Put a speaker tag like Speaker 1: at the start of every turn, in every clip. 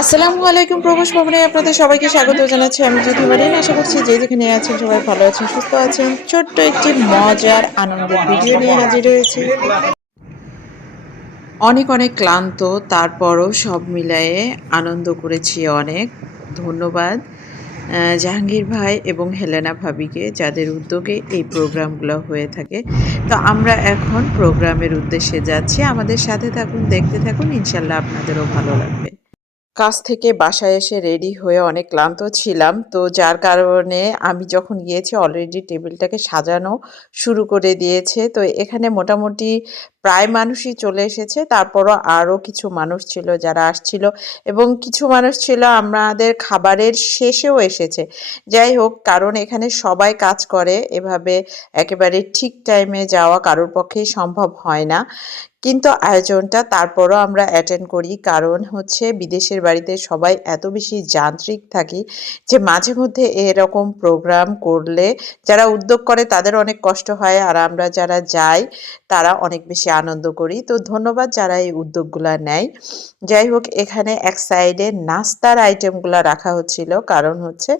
Speaker 1: আসসালামু আলাইকুম প্রবেশ ভবনে আপনাদের সবাইকে স্বাগত জানাচ্ছি আমি জ্যোতি মারিন আশা করছি যে যেখানে আছেন সবাই ভালো আছেন, সুস্থ আছেন। ছোট্ট একটি মজার আনন্দের ভিডিও নিয়ে হাজির হয়েছি। অনেক অনেক ক্লান্ত, তারপরও সব মিলায়ে আনন্দ করেছি অনেক। ধন্যবাদ জাহাঙ্গীর ভাই এবং হেলেনা ভাবিকে, যাদের উদ্যোগে এই প্রোগ্রামগুলো হয়ে থাকে। তো আমরা এখন প্রোগ্রামের উদ্দেশ্যে যাচ্ছি। আমাদের সাথে থাকুন, দেখতে থাকুন, ইনশাল্লাহ আপনাদেরও ভালো লাগবে। কাজ থেকে বাসায় এসে রেডি হয়ে অনেক ক্লান্ত ছিলাম। তো যার কারণে আমি যখন গিয়েছি অলরেডি টেবিলটাকে সাজানো শুরু করে দিয়েছে। তো এখানে মোটামুটি প্রায় মানুষই চলে এসেছে। তারপরও আরও কিছু মানুষ ছিল যারা আসছিল। এবং কিছু মানুষ ছিল আমাদের খাবারের শেষেও এসেছে। যাই হোক, কারণ এখানে সবাই কাজ করে। এভাবে একেবারে ঠিক টাইমে যাওয়া কারোর পক্ষেই সম্ভব হয় না। কিন্তু আয়োজনটা তারপরও আমরা অ্যাটেন্ড করি, কারণ হচ্ছে বিদেশের বাড়িতে সবাই এত বেশি যান্ত্রিক থাকি যে মাঝে মধ্যে এরকম প্রোগ্রাম করলে যারা উদ্যোগ করে তাদের অনেক কষ্ট হয় আর আমরা যারা যাই তারা অনেক বেশি আনন্দ করি। তো ধন্যবাদ যারা এই উদ্যোগগুলা নেয়। যাই হোক, এখানে এক সাইডে নাস্তার আইটেমগুলো রাখা হচ্ছিল, কারণ হচ্ছে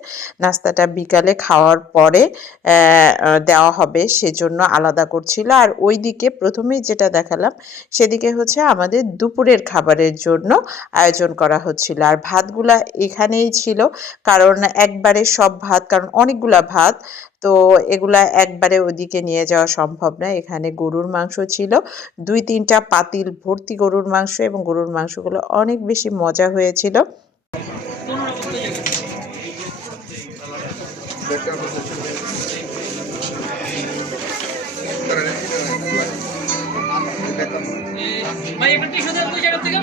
Speaker 1: নাস্তাটা বিকালে খাওয়ার পরে দেওয়া হবে সেজন্য আলাদা করছিল। আর ওই দিকে প্রথমেই যেটা দেখালাম সেদিকে হচ্ছে আমাদের দুপুরের খাবারের জন্য আয়োজন করা হচ্ছিল। আর ভাতগুলা এখানেই ছিল, কারণ একবারে সব ভাত, কারণ অনেকগুলা ভাত, তো এগুলা একবারে ওদিকে নিয়ে যাওয়া সম্ভব না এখানে গরুর মাংস ছিল, দুই তিনটা পাতিল ভর্তি গরুর মাংস এবং গরুর মাংসগুলো অনেক বেশি মজা হয়েছিল।
Speaker 2: ভাই একটা টিস্যু দেন দুই জায়গা থেকে?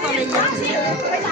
Speaker 1: টমেটো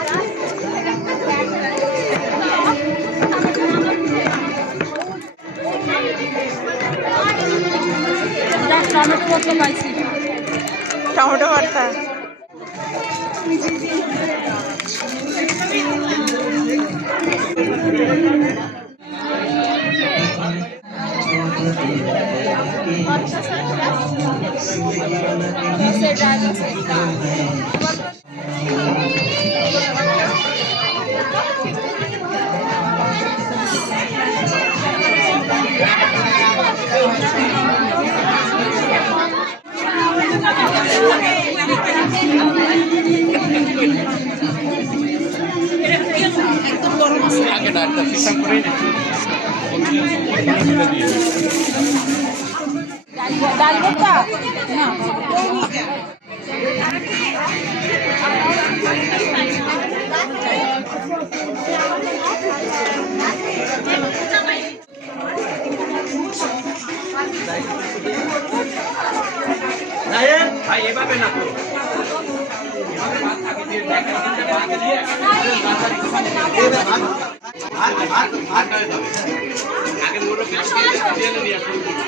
Speaker 1: আগে ডাক্তার ফিসার করে
Speaker 2: ভাই এভাবে না তো আগে মুরব্বী দিয়ে নিয়ে আসুন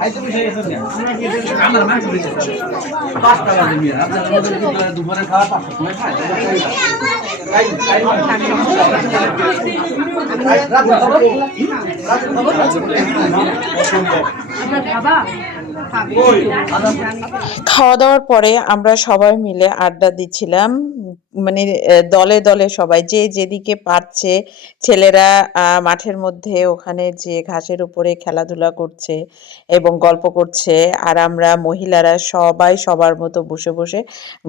Speaker 3: হয়েছে প্লেটটা সুন্দর হয়েছে
Speaker 2: দুপুরে খাওয়া খায়
Speaker 1: খাওয়া দাওয়ার পরে আমরা সবাই মিলে আড্ডা দিচ্ছিলাম মানে দলে দলে সবাই যে যেদিকে পারছে, ছেলেরা মাঠের মধ্যে ওখানে যে ঘাসের উপরে খেলাধুলা করছে এবং গল্প করছে, আর আমরা মহিলারা সবাই সবার মতো বসে বসে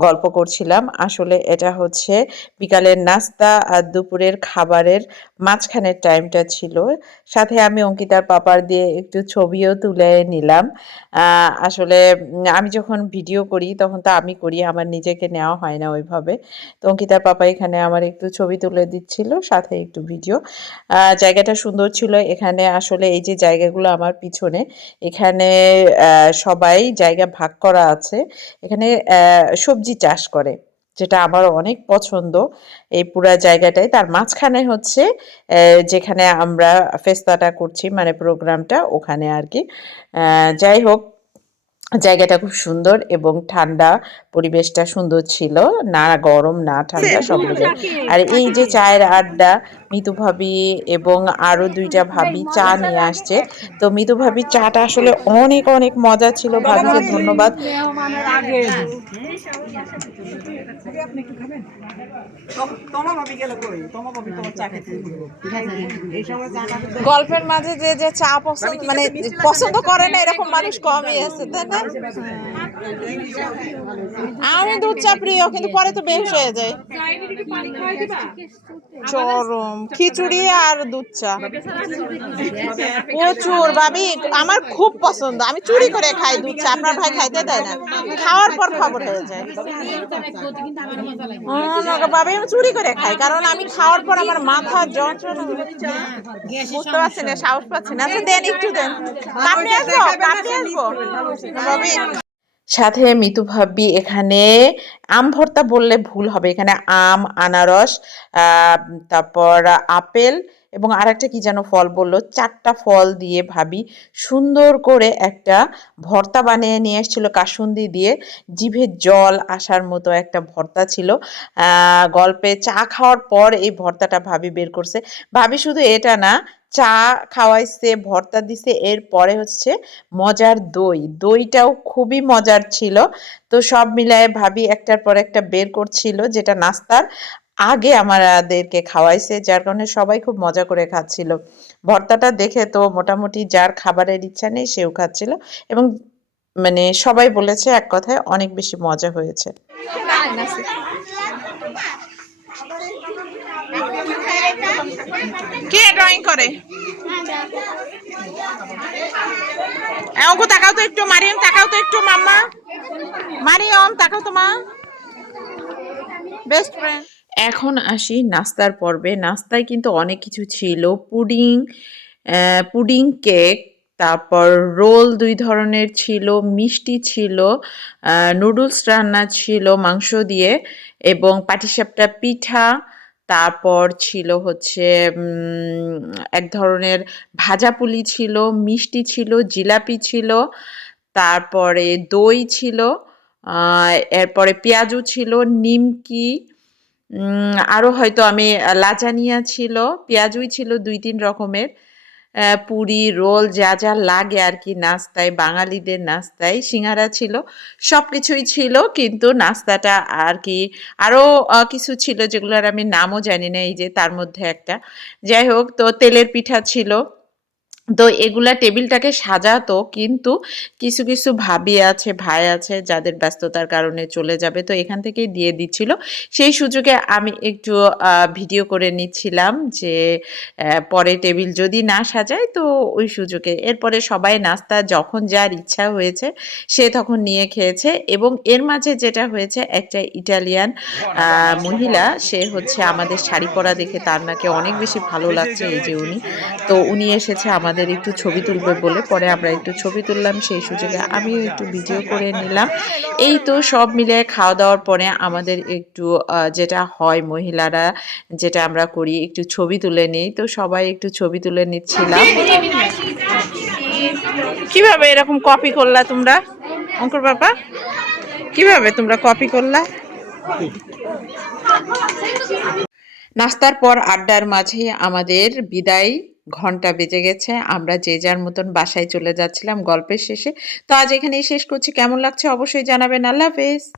Speaker 1: গল্প করছিলাম। আসলে এটা হচ্ছে বিকালের নাস্তা আর দুপুরের খাবারের মাঝখানের টাইমটা ছিল। সাথে আমি অঙ্কিতার পাপার দিয়ে একটু ছবিও তুলে নিলাম। আসলে আমি যখন ভিডিও করি, তখন তো আমি করি, আমার নিজেকে নেওয়া হয় না ওইভাবে। তো অঙ্কিতার পাপা এখানে আমার একটু ছবি তুলে দিচ্ছিল, সাথে একটু ভিডিও। জায়গাটা সুন্দর ছিল, এখানে আসলে এই যে জায়গাগুলো আমার পিছনে, এখানে সবাই জায়গা ভাগ করা আছে। এখানে সবজি চাষ করে, যেটা আমার অনেক পছন্দ। এই পুরা জায়গাটায়, তার মাঝখানে হচ্ছে যেখানে আমরা ফেস্তাটা করছি মানে প্রোগ্রামটা, ওখানে আর কি। যাই হোক জায়গাটা খুব সুন্দর এবং ঠান্ডা পরিবেশটা সুন্দর ছিল। না গরম না ঠান্ডা সব আর এই যে চায়ের আড্ডা মিতু ভাবি এবং আরও দুইটা ভাবি চা নিয়ে আসছে। তো মিতু ভাবি চাটা আসলে অনেক অনেক মজা ছিল। ভাবিকে ধন্যবাদ।
Speaker 3: গল্পের মাঝে যে যে চা পছন্দ মানে পছন্দ করে না এরকম মানুষ কমই আছে তাই না? আমি দুধ চা প্রিয়, কিন্তু পরে তো বেশ হয়ে যায়। চরম, খিচুড়ি আর দুধ চা প্রচুর, ভাবি, আমার খুব পছন্দ। আমি চুরি করে খাই দুধ চা আপনার ভাই খাইতে দেয় না। খাওয়ার পর খবর হয়ে যায়। ভাবি, আমি চুরি করে খাই, কারণ আমি খাওয়ার পর আমার মাথা যন্ত্রণা বুঝতে পারছি না, সাহস পাচ্ছি না। আচ্ছা দেন, একটু দেন। কাপ নিয়ে আসব? কাপ নিয়ে আসব
Speaker 1: সাথে মিতু ভাবি এখানে আম ভর্তা বললে ভুল হবে। এখানে আম, আনারস তারপর আপেল এবং আরেকটা কি যেন ফল বলল? চারটা ফল দিয়ে ভাবি সুন্দর করে একটা ভর্তা বানিয়ে নিয়ে এসেছিল কাসুন্দি দিয়ে। জিভে জল আসার মতো একটা ভর্তা ছিল। গল্পে চা খাওয়ার পর এই ভর্তাটা ভাবি বের করছে। ভাবি শুধু এটা না চা খাওয়াইছে, ভর্তা দিছে এরপরে হচ্ছে মজার দই। দইটাও খুবই মজার ছিল। তো সব মিলায়ে ভাবি একটার পর একটা বের করছিল যেটা নাস্তার। আগে আমাদেরকে খাওয়াইছে, যার কারণে সবাই খুব মজা করে খাচ্ছিল। ভর্তাটা দেখে তো মোটামুটি যার খাবারের ইচ্ছা নেই সেও খাচ্ছিল। এবং মানে সবাই বলেছে এক কথায় অনেক বেশি মজা হয়েছে।
Speaker 3: কে ড্রয়িং করে? অঙ্কু, তাকাও তো একটু, মারিয়াম, তাকাও তো একটু, মাম্মা। মারিয়াম, তাকাও তো মা। বেস্ট ফ্রেন্ড
Speaker 1: এখন আসি নাস্তার পর্বে। নাস্তায় কিন্তু অনেক কিছু ছিল। পুডিং পুডিং কেক, তারপর রোল দুই ধরনের ছিল, মিষ্টি ছিল নুডলস রান্না ছিল মাংস দিয়ে, এবং পাটিসাপটা পিঠা তারপর ছিল হচ্ছে এক ধরনের ভাজা পুলি ছিল, মিষ্টি ছিল, জিলাপি ছিল, তারপরে দই ছিল এরপরে পেঁয়াজু ছিল, নিমকি আরও হয়তো আমি লাজানিয়া ছিল, পেঁয়াজুই ছিল দুই তিন রকমের। পুরি, রোল যা যা লাগে আর কি, নাস্তায়, বাঙালিদের নাস্তায় সিঙ্গারা ছিল সব কিছুই ছিল, কিন্তু নাস্তাটা আর কি আরও কিছু ছিল যেগুলোর আমি নামও জানি না, এই যে তার মধ্যে একটা। যাই হোক, তো তেলের পিঠা ছিল তো এগুলা টেবিলটাকে সাজাতো, কিন্তু কিছু কিছু ভাবি আছে, ভাই আছে, যাদের ব্যস্ততার কারণে চলে যাবে, তো এখান থেকেই দিয়ে দিচ্ছিল। সেই সুযোগে আমি একটু ভিডিও করে নিচ্ছিলাম যে পরে টেবিল যদি না সাজায়, তো ওই সুযোগে। এরপরে সবাই নাস্তা যখন যার ইচ্ছা হয়েছে, সে তখন নিয়ে খেয়েছে এবং এর মাঝে যেটা হয়েছে, একটা ইটালিয়ান মহিলা, সে হচ্ছে আমাদের শাড়ি পরা দেখে তার নাকি অনেক বেশি ভালো লাগছে, এই যে উনি। তো উনি এসেছে আমাদের আমাদের একটু ছবি তুলবে বলে পরে আমরা একটু ছবি তুললাম, সেই সুযোগে আমিও একটু ভিডিও করে নিলাম। এই তো সব মিলে খাওয়া দাওয়ার পরে আমাদের একটু যেটা হয় মহিলারা, যেটা আমরা করি, একটু ছবি তুলে নিই। তো সবাই একটু ছবি তুলে নিচ্ছিলাম।
Speaker 3: কীভাবে এরকম কপি করলা তোমরা? অঙ্কুর বাবা? কীভাবে তোমরা কপি করলা?
Speaker 1: নাস্তার পর আড্ডার মাঝে আমাদের বিদায়। ঘণ্টা বেজে গেছে, আমরা যে যার মতন বাসায় চলে যাচ্ছিলাম গল্পের শেষে। তো আজ এখানেই শেষ করছি। কেমন লাগছে অবশ্যই জানাবেন। আল্লাহ হাফেজ।